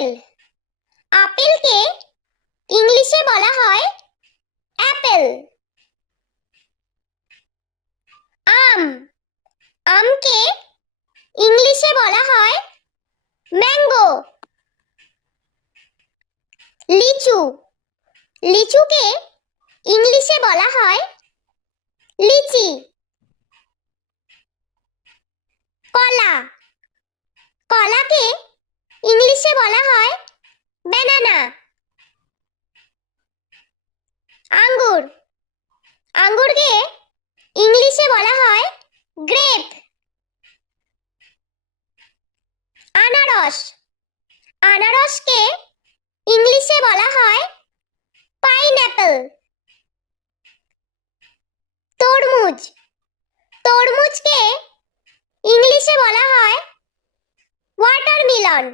Apple. আপেলকে ইংলিশে বলা হয় অ্যাপেল। আম। আমকে ইংলিশে বলা হয় ম্যাঙ্গো। লিচু। লিচুকে ইংলিশে বলা হয় লিচি। কলা। কলাকে ইংলিশে বলা হয় ব্যানানা। আঙ্গুর। আঙ্গুরকে ইংলিশে বলা হয় গ্রেপ। আনারস। আনারসকে ইংলিশে বলা হয় পাইনঅ্যাপল। তরমুজ। তরমুজকে ইংলিশে বলা হয় ওয়াটারমেলন।